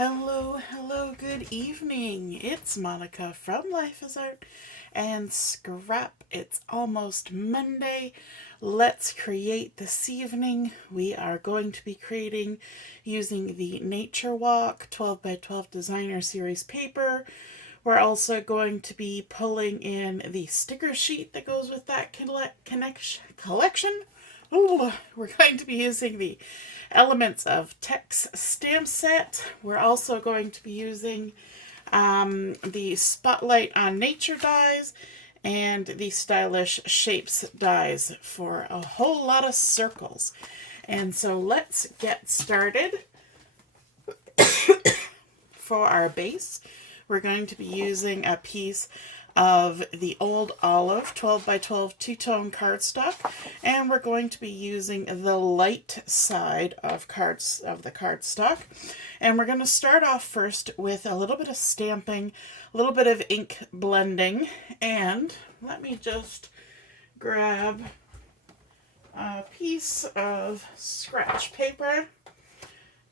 Hello, good evening. It's Monica from Life is Art and Scrap. It's almost Monday. Let's create this evening. We are going to be creating using the Nature Walk 12 by 12 Designer Series paper. We're also going to be pulling in the sticker sheet that goes with that collection. Ooh, we're going to be using the Elements of Text stamp set. We're also going to be using the Spotlight on Nature dies and the Stylish Shapes dies for a whole lot of circles. And so let's get started. For our base, we're going to be using a piece of the Old Olive 12 by 12 two-tone cardstock, and we're going to be using the light side of the cardstock. And we're going to start off first with a little bit of stamping, a little bit of ink blending, and let me just grab a piece of scratch paper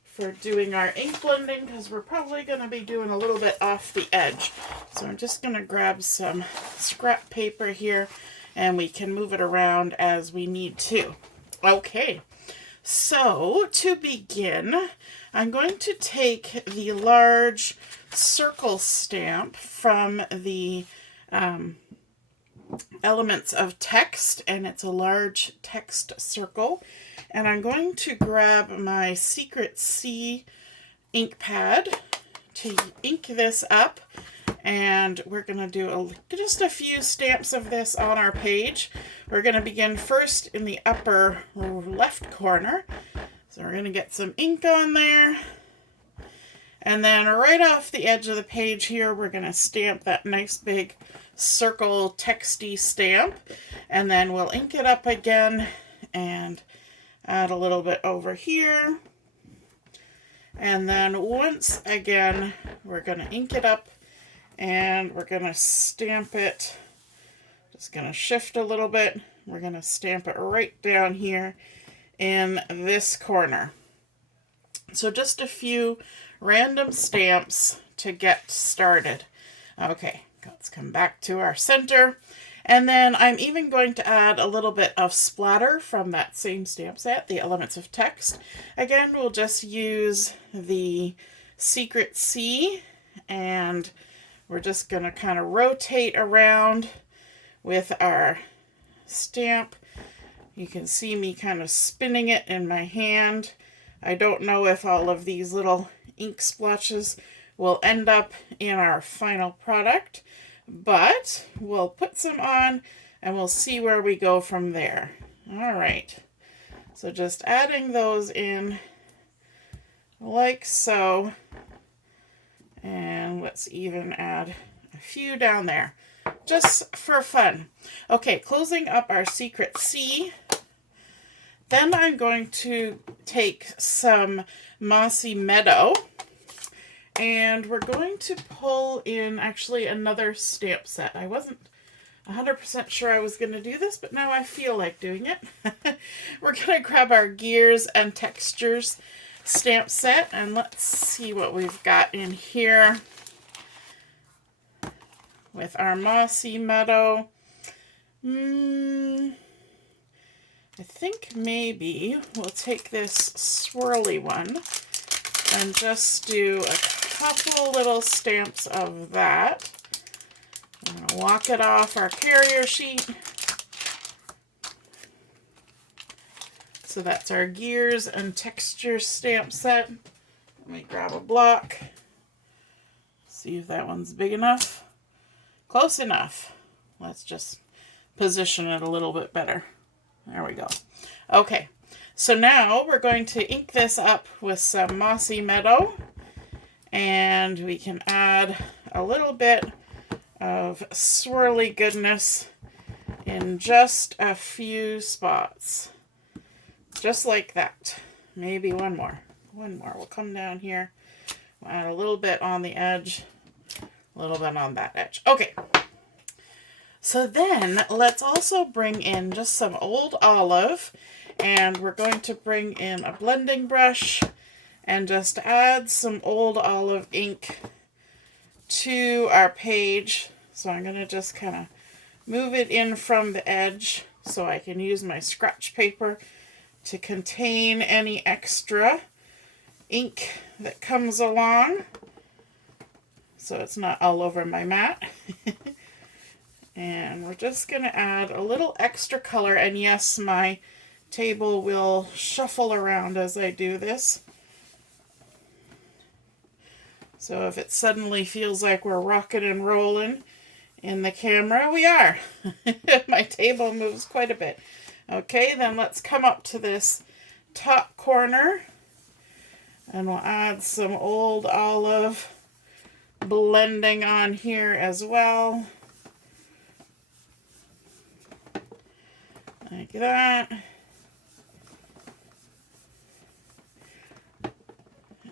for doing our ink blending, because we're probably going to be doing a little bit off the edge. So I'm just going to grab some scrap paper here and we can move it around as we need to. Okay, so to begin, I'm going to take the large circle stamp from the Elements of Text, and it's a large text circle. And I'm going to grab my Secret C ink pad to ink this up. And we're going to do just a few stamps of this on our page. We're going to begin first in the upper left corner. So we're going to get some ink on there. And then right off the edge of the page here, we're going to stamp that nice big circle texty stamp. And then we'll ink it up again and add a little bit over here. And then once again, we're going to ink it up and we're going to stamp it. Just going to shift a little bit. We're going to stamp it right down here in this corner. So just a few random stamps to get started. Okay, let's come back to our center. And then I'm even going to add a little bit of splatter from that same stamp set, the Elements of Text. Again, we'll just use the Secret C, and we're just going to kind of rotate around with our stamp. You can see me kind of spinning it in my hand. I don't know if all of these little ink splotches will end up in our final product, but we'll put some on and we'll see where we go from there. All right, so just adding those in like so, and let's even add a few down there just for fun. Okay, closing up our Secret C. Then I'm going to take some Mossy Meadow, and we're going to pull in actually another stamp set. I wasn't 100% sure I was going to do this, but now I feel like doing it. We're going to grab our Gears and Textures stamp set, and let's see what we've got in here with our Mossy Meadow. I think maybe we'll take this swirly one and just do a couple little stamps of that. I'm going to walk it off our carrier sheet. So that's our Gears and Texture stamp set. Let me grab a block. See if that one's big enough. Close enough. Let's just position it a little bit better. There we go. Okay, so now we're going to ink this up with some Mossy Meadow, and we can add a little bit of swirly goodness in just a few spots. Just like that. Maybe one more. One more. We'll come down here. We'll add a little bit on the edge, a little bit on that edge. Okay. So then let's also bring in just some Old Olive, and we're going to bring in a blending brush and just add some old olive ink to our page. So I'm going to just kind of move it in from the edge so I can use my scratch paper to contain any extra ink that comes along, so it's not all over my mat. And we're just going to add a little extra color, and yes, my table will shuffle around as I do this. So if it suddenly feels like we're rocking and rolling in the camera, we are. My table moves quite a bit. Okay, then let's come up to this top corner, and we'll add some old olive blending on here as well. Like that.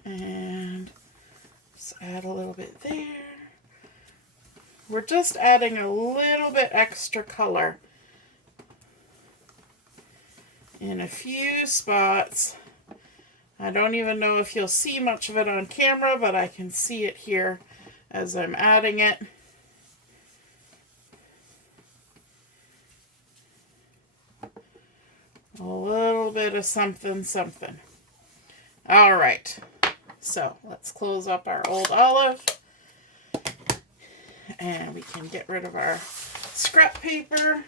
And let's add a little bit there. We're just adding a little bit extra color in a few spots. I don't even know if you'll see much of it on camera, but I can see it here as I'm adding it. A little bit of something, something. All right, so let's close up our old olive, and we can get rid of our scrap paper.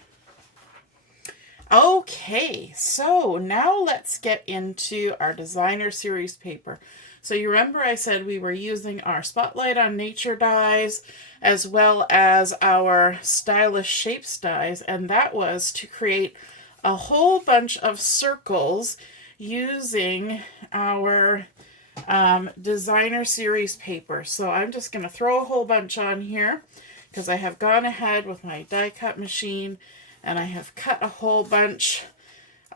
Okay, so now let's get into our designer series paper. So you remember I said we were using our Spotlight on Nature dies as well as our Stylish Shapes dies, and that was to create a whole bunch of circles using our designer series paper. So I'm just going to throw a whole bunch on here because I have gone ahead with my die cut machine and I have cut a whole bunch,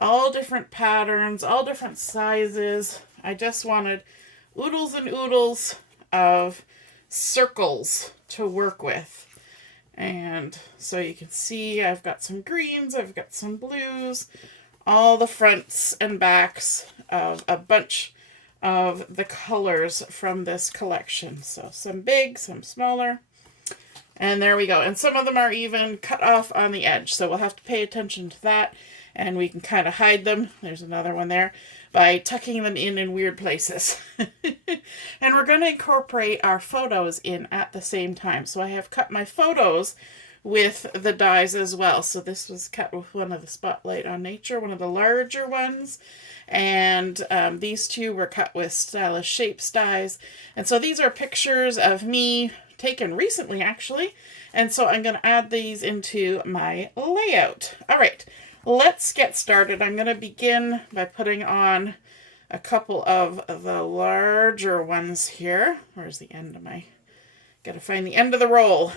all different patterns, all different sizes. I just wanted oodles and oodles of circles to work with. And so you can see I've got some greens, I've got some blues, all the fronts and backs of a bunch of the colors from this collection. So some big, some smaller. And there we go. And some of them are even cut off on the edge. So we'll have to pay attention to that. And we can kind of hide them. There's another one there. By tucking them in weird places. And we're going to incorporate our photos in at the same time. So I have cut my photos with the dies as well. So this was cut with one of the Spotlight on Nature, one of the larger ones. And these two were cut with Stylish Shapes dies. And so these are pictures of me taken recently, actually. And so I'm going to add these into my layout. All right. Let's get started. I'm going to begin by putting on a couple of the larger ones here. Where's the end of my... Got to find the end of the roll.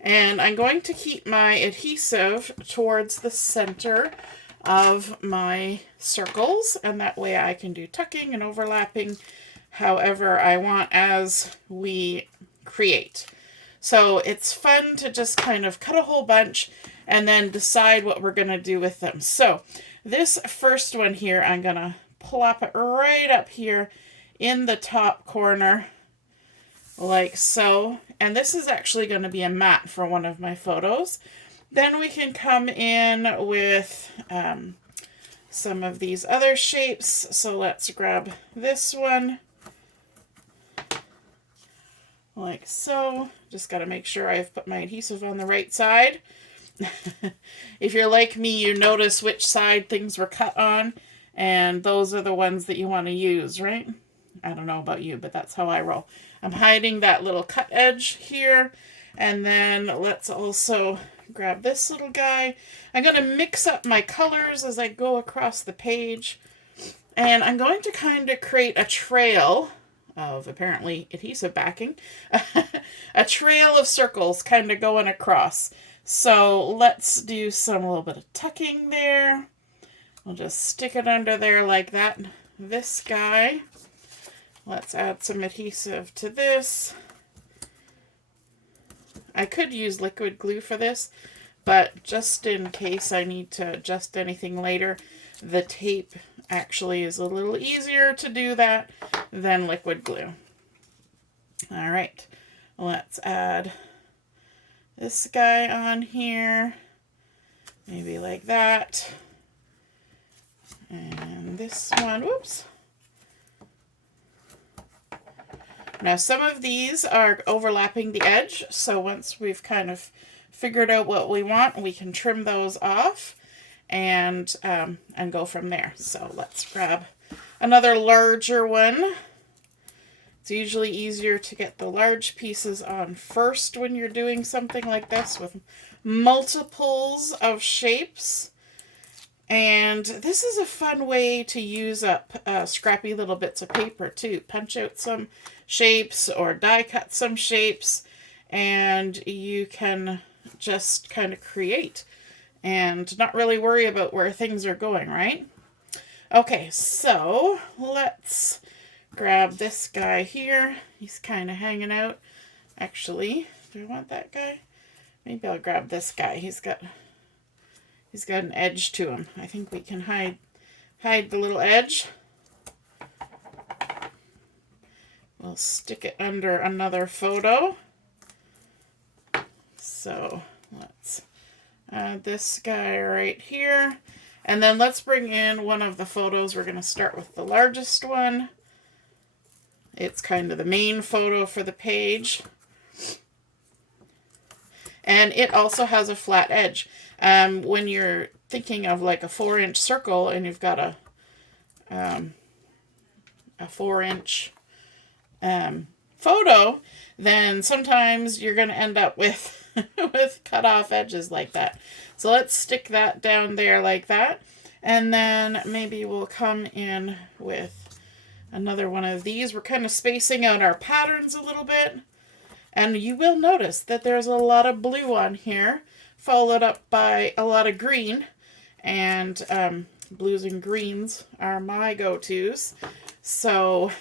And I'm going to keep my adhesive towards the center of my circles. And that way I can do tucking and overlapping however I want as we create. So it's fun to just kind of cut a whole bunch and then decide what we're going to do with them. So this first one here, I'm going to plop it right up here in the top corner like so. And this is actually going to be a mat for one of my photos. Then we can come in with some of these other shapes. So let's grab this one like so. Just got to make sure I've put my adhesive on the right side. If you're like me, you notice which side things were cut on, and those are the ones that you want to use, right? I don't know about you, but that's how I roll. I'm hiding that little cut edge here, and then let's also grab this little guy. I'm going to mix up my colors as I go across the page, and I'm going to kind of create a trail of apparently adhesive backing, a trail of circles kind of going across. So let's do a little bit of tucking there. I'll just stick it under there like that. This guy, let's add some adhesive to this. I could use liquid glue for this, but just in case I need to adjust anything later, the tape actually is a little easier to do that than liquid glue. All right, let's add this guy on here, maybe like that. And this one, whoops. Now some of these are overlapping the edge, so once we've kind of figured out what we want, we can trim those off and go from there. So let's grab another larger one. It's usually easier to get the large pieces on first when you're doing something like this with multiples of shapes. And this is a fun way to use up scrappy little bits of paper too. Punch out some shapes or die cut some shapes, and you can just kind of create and not really worry about where things are going, right? Okay, so let's grab this guy here. He's kind of hanging out. Actually, do I want that guy? Maybe I'll grab this guy. He's got an edge to him. I think we can hide the little edge. We'll stick it under another photo. So let's add this guy right here. And then let's bring in one of the photos. We're going to start with the largest one. It's kind of the main photo for the page. And it also has a flat edge. When you're thinking of like a 4-inch circle and you've got a 4-inch photo, then sometimes you're going to end up with with cut off edges like that. So let's stick that down there like that. And then maybe we'll come in with another one of these. We're kind of spacing out our patterns a little bit. And you will notice that there's a lot of blue on here, followed up by a lot of green. And blues and greens are my go-tos. So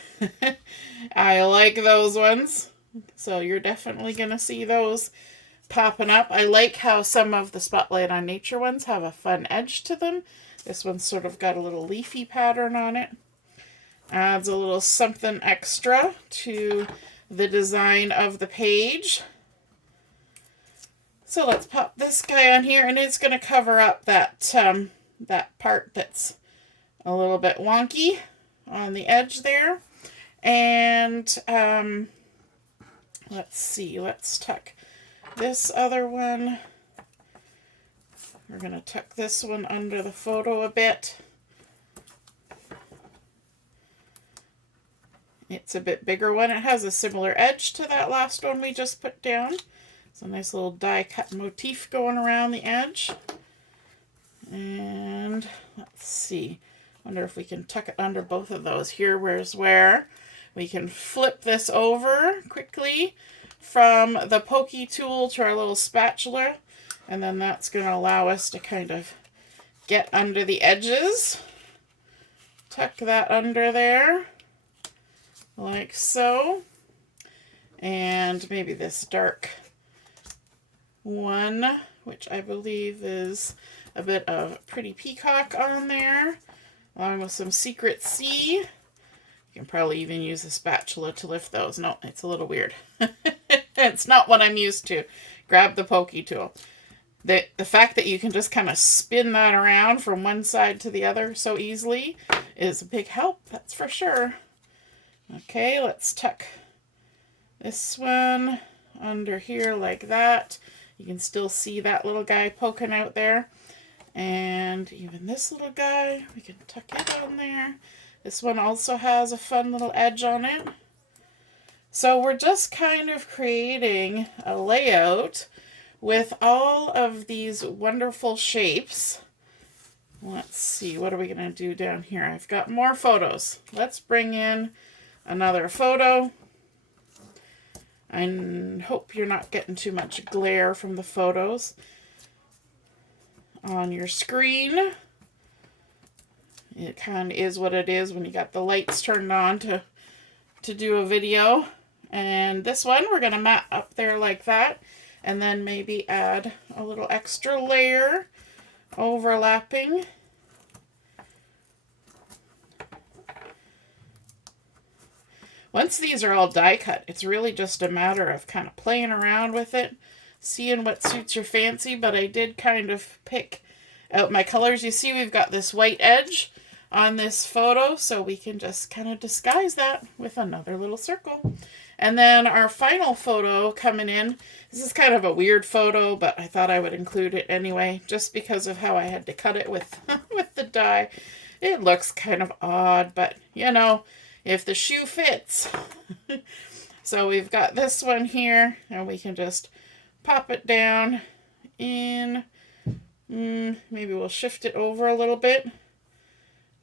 I like those ones. So you're definitely going to see those popping up. I like how some of the Spotlight on Nature ones have a fun edge to them. This one's sort of got a little leafy pattern on it. Adds a little something extra to the design of the page. So let's pop this guy on here, and it's going to cover up that that part that's a little bit wonky on the edge there. And let's see, let's tuck this other one. We're going to tuck this one under the photo a bit. It's a bit bigger one. It has a similar edge to that last one we just put down. It's a nice little die cut motif going around the edge. And let's see. Wonder if we can tuck it under both of those. Here, where's where. We can flip this over quickly from the pokey tool to our little spatula. And then that's going to allow us to kind of get under the edges. Tuck that under there. Like so. And maybe this dark one, which I believe is a bit of Pretty Peacock on there, along with some Secret C. You can probably even use a spatula to lift those. No, it's a little weird. It's not what I'm used to. Grab the pokey tool. The fact that you can just kind of spin that around from one side to the other so easily is a big help, that's for sure. Okay, let's tuck this one under here like that. You can still see that little guy poking out there. And even this little guy, we can tuck it on there. This one also has a fun little edge on it. So we're just kind of creating a layout with all of these wonderful shapes. Let's see, what are we going to do down here? I've got more photos. Let's bring in another photo. I hope you're not getting too much glare from the photos on your screen. It kind of is what it is when you got the lights turned on to do a video. And this one we're going to mat up there like that, and then maybe add a little extra layer overlapping Once these are all die cut, it's really just a matter of kind of playing around with it, seeing what suits your fancy, but I did kind of pick out my colors. You see we've got this white edge on this photo, so we can just kind of disguise that with another little circle. And then our final photo coming in, this is kind of a weird photo, but I thought I would include it anyway, just because of how I had to cut it with, with the die. It looks kind of odd, but you know, if the shoe fits. So we've got this one here, and we can just pop it down in, maybe we'll shift it over a little bit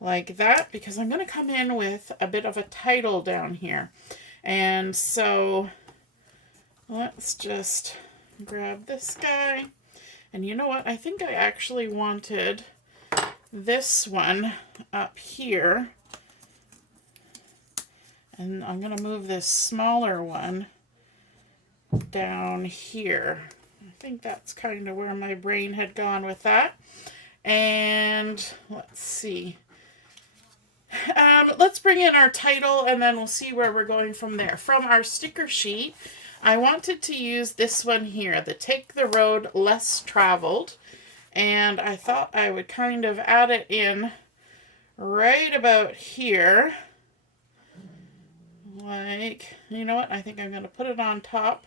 like that, because I'm going to come in with a bit of a title down here. And so let's just grab this guy. And you know what? I think I actually wanted this one up here. And I'm going to move this smaller one down here. I think that's kind of where my brain had gone with that. And let's see. Let's bring in our title, and then we'll see where we're going from there. From our sticker sheet, I wanted to use this one here, the Take the Road Less Traveled. And I thought I would kind of add it in right about here. Like, you know what? I think I'm going to put it on top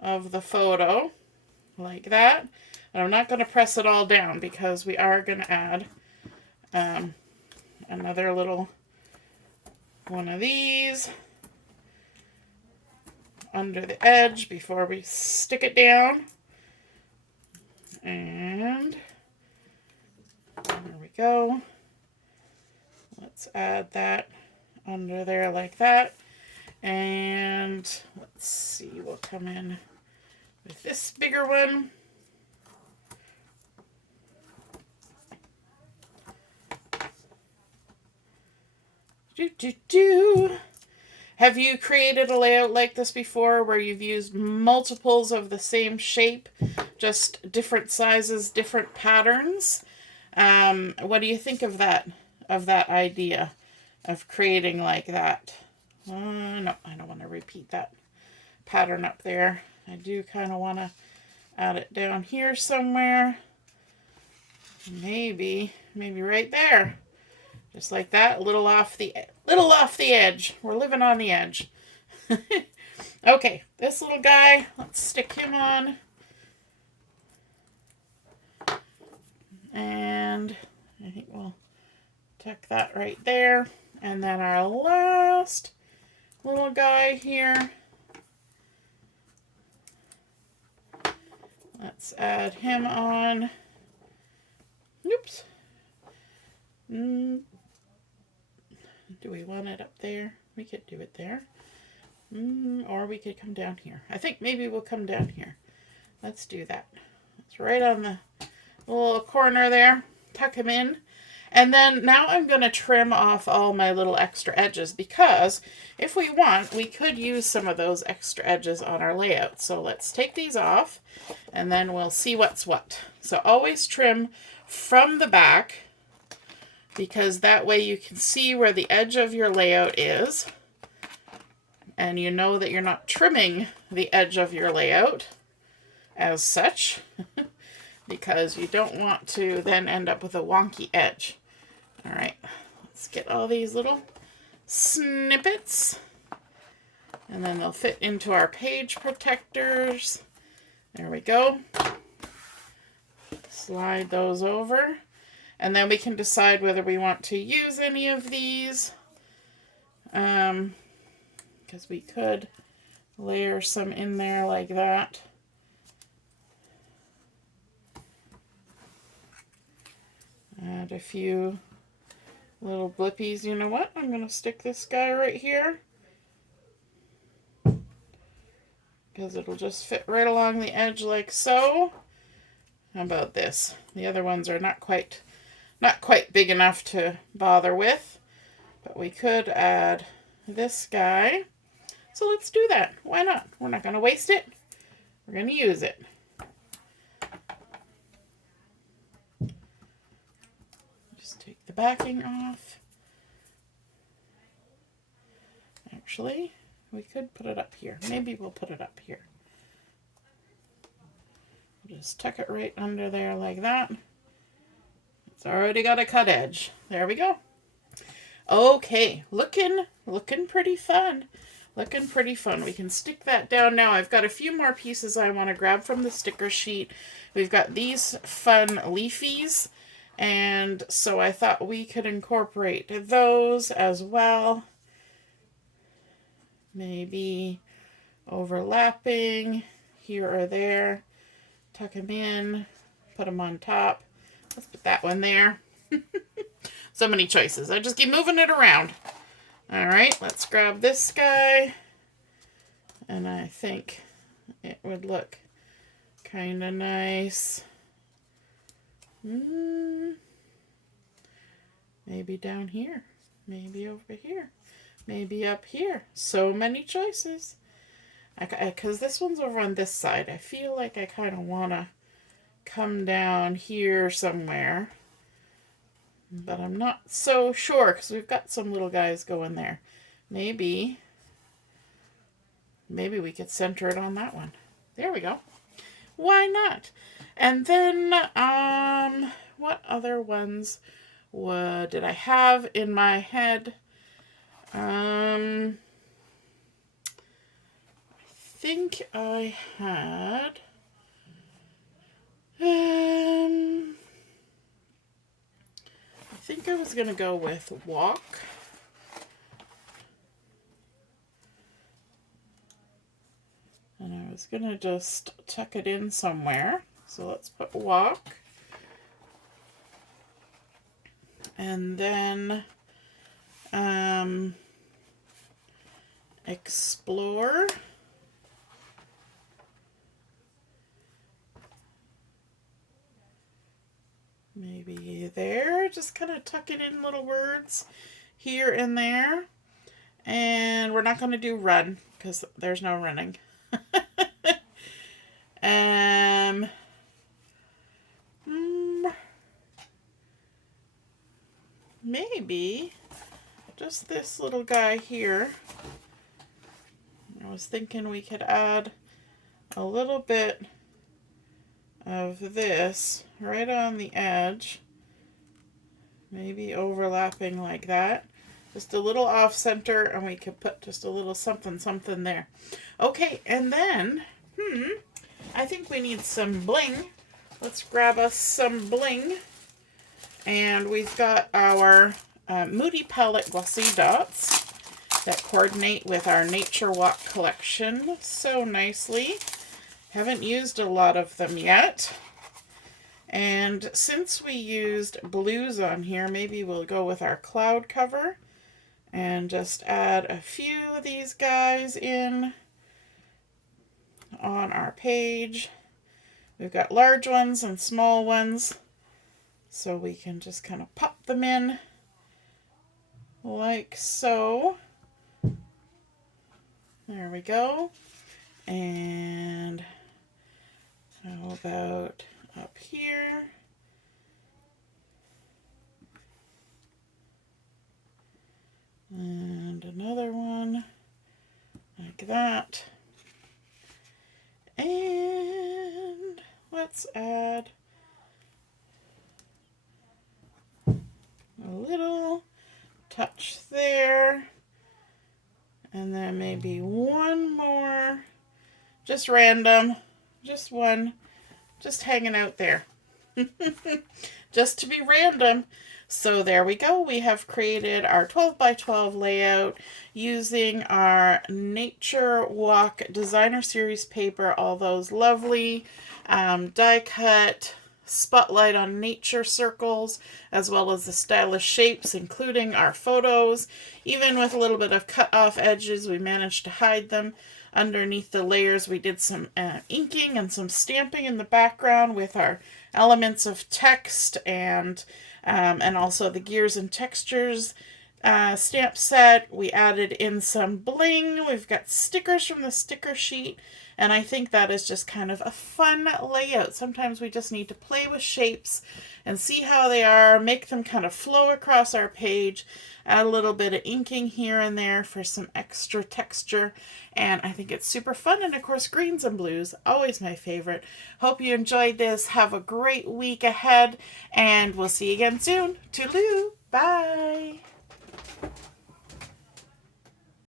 of the photo like that. And I'm not going to press it all down because we are going to add another little one of these under the edge before we stick it down. And there we go. Let's add that under there like that. And let's see, we'll come in with this bigger one. Have you created a layout like this before where you've used multiples of the same shape, just different sizes, different patterns? What do you think of that idea of creating like that? No, I don't want to repeat that pattern up there. I do kind of want to add it down here somewhere. Maybe right there. Just like that, a little off the edge. We're living on the edge. Okay, this little guy, let's stick him on. And I think we'll tuck that right there. And then our last little guy here. Let's add him on. Oops. Do we want it up there? We could do it there. Or we could come down here. I think maybe we'll come down here. Let's do that. It's right on the little corner there. Tuck him in. And then now I'm going to trim off all my little extra edges, because if we want, we could use some of those extra edges on our layout. So let's take these off, and then we'll see what's what. So always trim from the back, because that way you can see where the edge of your layout is, and you know that you're not trimming the edge of your layout as such, because you don't want to then end up with a wonky edge. All right, let's get all these little snippets, and then they'll fit into our page protectors. There we go. Slide those over, and then we can decide whether we want to use any of these, because we could layer some in there like that. Add a few little blippies. You know what? I'm going to stick this guy right here, because it'll just fit right along the edge like so. How about this? The other ones are not quite big enough to bother with, but we could add this guy. So let's do that. Why not? We're not going to waste it. We're going to use it. Just take the backing off. actually. We could put it up here. Maybe we'll put it up here. We'll just tuck it right under there like that. It's already got a cut edge. There we go. Okay, looking pretty fun. Looking pretty fun. We can stick that down now. I've got a few more pieces I want to grab from the sticker sheet. We've got these fun leafies, and so I thought we could incorporate those as well. Maybe overlapping here or there. Tuck them in, put them on top. Let's put that one there. So many choices. I just keep moving it around. All right, let's grab this guy. And I think it would look kind of nice. Maybe down here. Maybe over here. Maybe up here. So many choices. Because this one's over on this side. I feel like I kind of want to come down here somewhere. But I'm not so sure because we've got some little guys going there. Maybe we could center it on that one. There we go. Why not? And then, what other ones did I have in my head? I think I had... I think I was going to go with walk. And I was going to just tuck it in somewhere. So let's put walk. And then explore. Maybe there, just kind of tuck it in little words here and there. And we're not going to do run because there's no running. Maybe just this little guy here. I was thinking we could add a little bit of this right on the edge, maybe overlapping like that, just a little off center, and we could put just a little something there. Okay, and then I think we need some bling. Let's grab us some bling, and we've got our Moody palette glossy dots that coordinate with our Nature Walk collection so nicely. Haven't used a lot of them yet. And since we used blues on here, maybe we'll go with our cloud cover and just add a few of these guys in on our page. We've got large ones and small ones, so we can just kind of pop them in like so. There we go. And how about up here? And another one like that. And let's add a little touch there. And then maybe one more. Just random. Just one. Just hanging out there. Just to be random. So there we go. We have created our 12 by 12 layout using our Nature Walk Designer Series paper. All those lovely die cut spotlight on nature circles, as well as the stylish shapes, including our photos. Even with a little bit of cut off edges, we managed to hide them underneath the layers. We did some inking and some stamping in the background with our elements of text and also the gears and textures stamp set. We added in some bling. We've got stickers from the sticker sheet. And I think that is just kind of a fun layout. Sometimes we just need to play with shapes and see how they are, make them kind of flow across our page, add a little bit of inking here and there for some extra texture. And I think it's super fun. And of course, greens and blues, always my favorite. Hope you enjoyed this. Have a great week ahead, and we'll see you again soon. Toodaloo. Bye.